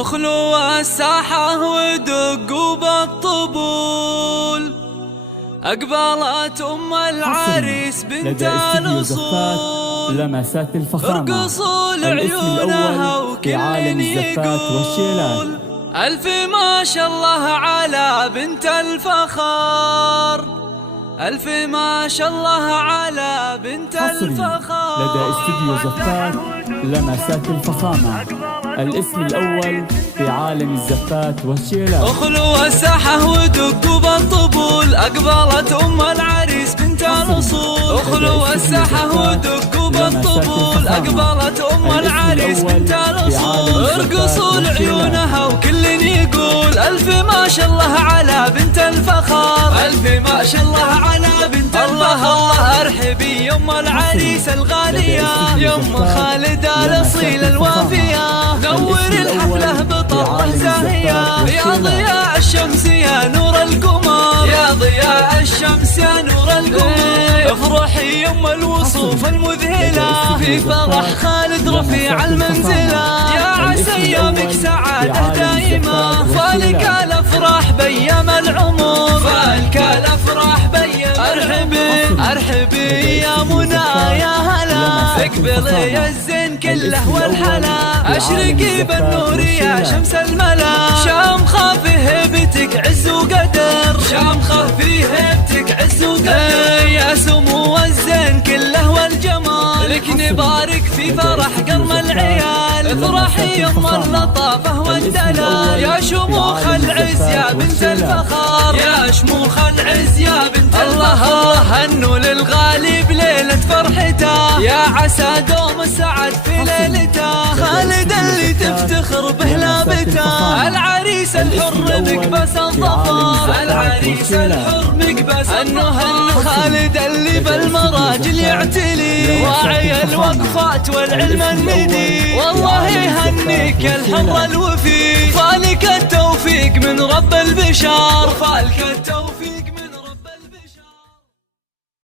اخلوا الساحة ودقوا بالطبول، أقبلت أم العريس بنت الأصول، لمسات الفخامة ارقصوا لعيونها وكل يقول ألف ما شاء الله على بنت الفخار، ألف ما شاء الله على بنت الفخار. لدى استوديو زفات لمسات الفخامة، الاسم الأول في عالم الزفات والشيلات. اخلوا الساحة ودقوا بالطبول، أقبلت أم العريس بنت الأصول، اخلوا الساحة ودقوا بالطبول، أقبلت أم العريس بنت الأصول، ارقصوا لعيونها وكل يقول ألف ما شاء الله على بنت الفخار، ألف ما شاء الله على بنت الفخار. الله ارحبي يم العريس الغالية، يم خالد الأصيل الوافية، نوري الحفلة بطرة زاهية، يا ضياء الشمس يا نور القمر، يا ضياء الشمس يا نور القمر. افرحي يم الوصوف المذهلة في فرح خالد رفيع المنزلة، يا عسى ايامك سعادة دائمة، فالك الافراح بيام العمر، فالك الافراح بيام. ارحبي يا منى يا هلا، اقبلي يا الزين كله والحلا، اشرقي بالنور يا شمس الملا، شامخة في هيبتك عز وقدر، شامخة في هيبتك عز وقدر، يا سمو الزين كله والجمال، لك نبارك في فرح قرم العيال، افرحي يم اللطافة والدلال، يا شموخ العز يا بنت الفخار، يا شموخ العز يا بنت الفخار. الله هنوا للغالي بليلة فرحته، يا عسى دوم السعد في ليلته، خالد اللي تفتخر به لابته، العريس الحر مقبس الظفر، العريس الحر مقبس. هنوا خالد اللي بالمراجل يعتلي، واعي الوقفات والعلم الندي، والله يهنيك الحر الوفي، فالك التوفيق من رب البشار، فالك التوفيق.